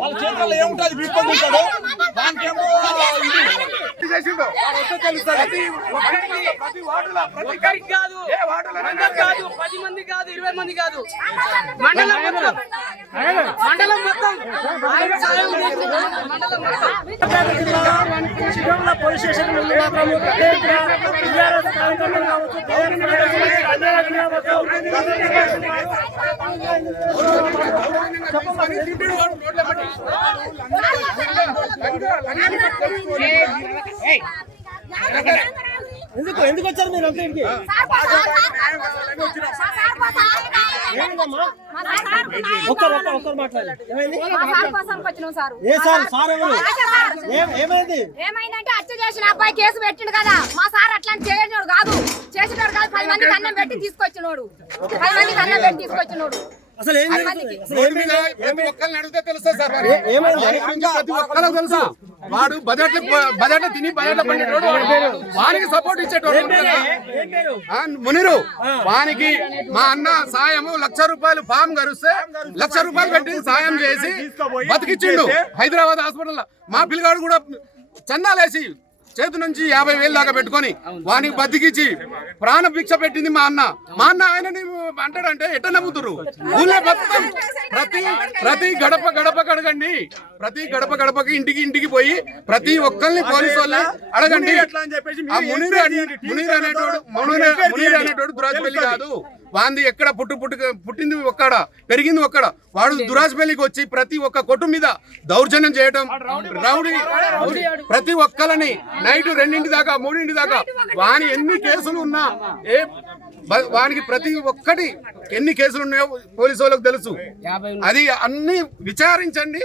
వాళ్ళ చేతుల్లో ఏముంటుంది బిక్కొంటాడు దానికేమో కాదు 10 మంది కాదు 20 మంది కాదు మండలం మొత్తం పోలీస్ స్టేషన్ ముందు మాత్రము ఎందుకు వచ్చారు మీరు అంతా ఇంటికి? ఒక్కరు మాట్లాడారు. ఏమైంది? ఏమైందంటే హత్య చేసిన అబ్బాయి కేసు పెట్టిండు కదా, మా సార్ అట్లా చేసినోడు కాదు. 10 మందికి అన్నం పెట్టి తీసుకొచ్చినోడు. అసలు తెలుసు వాడు బజెట్ తిని బజెట్ పండేటోడు వానికి సపోర్ట్ ఇచ్చేటోడు మునిరు. వానికి మా అన్న సాయము 1,00,000 రూపాయలు ఫామ్ గరిస్తే 1,00,000 రూపాయలు పెట్టి సాయం చేసి బతికిచ్చిండు హైదరాబాద్ హాస్పిటల్. మా పిల్లగాడు కూడా చందాలేసి చేతి నుంచి 50,000 దాకా పెట్టుకొని వానికి బతికిచ్చి ప్రాణ భిక్ష పెట్టింది మా అన్న. ఆయన అంటాడంటే ఎట్ట నమ్ముతురు? ఊళ్ళో మొత్తం ప్రతి గడప కడగండి, ప్రతి గడపకి ఇంటికి పోయి ప్రతి ఒక్కరిని పోలీసు వాళ్ళని అడగండి. ఆ మునీర్ అనేటోడు దురాజపల్లి కాదు. వాంది ఎక్కడ పుట్టింది ఒక్కడ, పెరిగింది ఒక్కడ. వాడు దురాజపల్లికి వచ్చి ప్రతి ఒక్క కొట్టు మీద దౌర్జన్యం చేయటం, రౌడీ ప్రతి ఒక్కరిని నైట్ 2 దాకా 3 దాకా వాని ఎన్ని కేసులు ఉన్నా వానికి ప్రతి ఒక్కటి ఎన్ని కేసులు ఉన్నాయో పోలీసు వాళ్ళకి తెలుసు. అది అన్ని విచారించండి.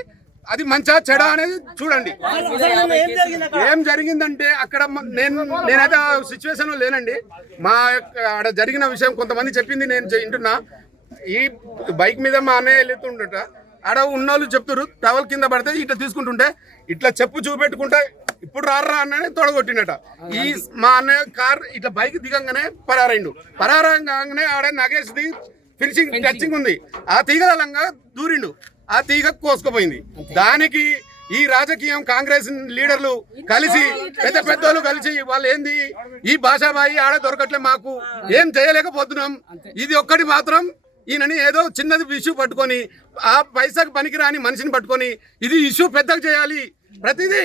అది మంచిగా చెడా అనేది చూడండి. ఏం జరిగిందంటే అక్కడ నేనైతే సిచ్యువేషన్ లో లేనండి. ఆడ జరిగిన విషయం కొంతమంది చెప్పింది నేను వింటున్నా. ఈ బైక్ మీద మా అన్నయ్య వెళ్తుండట, ఆడ ఉన్నోళ్ళు చెప్తారు టవల్ కింద పడితే ఇట్లా తీసుకుంటుంటే ఇట్లా చెప్పు చూపెట్టుకుంటే ఇప్పుడు రారా అన్ననే తొడగొట్టినట. ఈ మా అన్నయ్య కార్ ఇట్లా బైక్ దిగంగానే పరారంగానే ఆడ నగేష్ది ఫినిషింగ్ టచింగ్ ఉంది. ఆ తీగలంగా దూరిండు, ఆ తీగ కోసుకుపోయింది. దానికి ఈ రాజకీయం కాంగ్రెస్ లీడర్లు కలిసి పెద్దోళ్ళు కలిసి వాళ్ళు ఏంది ఈ భాషాబాయి ఆడ దొరకట్లే, మాకు ఏం చేయలేకపోతున్నాం, ఇది ఒక్కటి మాత్రం ఈయనని ఏదో చిన్నది ఇష్యూ పట్టుకొని ఆ పైసాకి పనికిరాని మనిషిని పట్టుకొని ఇది ఇష్యూ పెద్దగా చేయాలి, ప్రతిదీ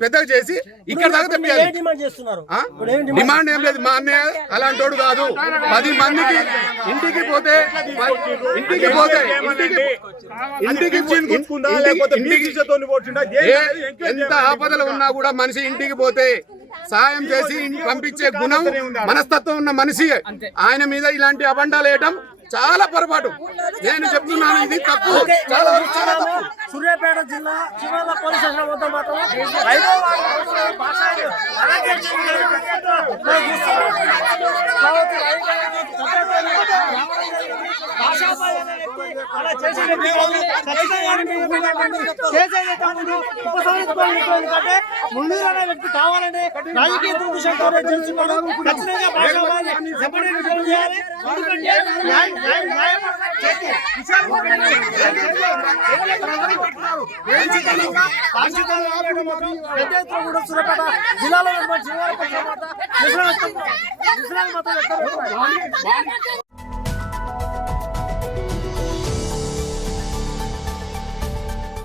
పెద్దగా చేసి ఇక్కడ దాకా తెప్పియాలి. డిమాండ్ ఏం లేదు. మా అన్నయ్య అలాంటోడు కాదు. 10 మందికి ఇంటికి పోతే ఎంత ఆపదలు ఉన్నా కూడా మనిషి ఇంటికి పోతే సాయం చేసి పంపించే గుణం మనస్తత్వం ఉన్న మనిషి. ఆయన మీద ఇలాంటి అబండాలు వేయటం చాలా పొరపాటు. నేను చెప్తున్నాను, ఇది తప్పు, చాలా తప్పు. సూర్యాపేట జిల్లా శివాల పోలీస్ స్టేషన్ వద్ద మాత్రం మునీర్ అనే వ్యక్తి కావాలంటే రాజకీయ దృష్టితో చేస్తున్నాడు. ఖచ్చితంగా సూర్యాపేట జిల్లాలో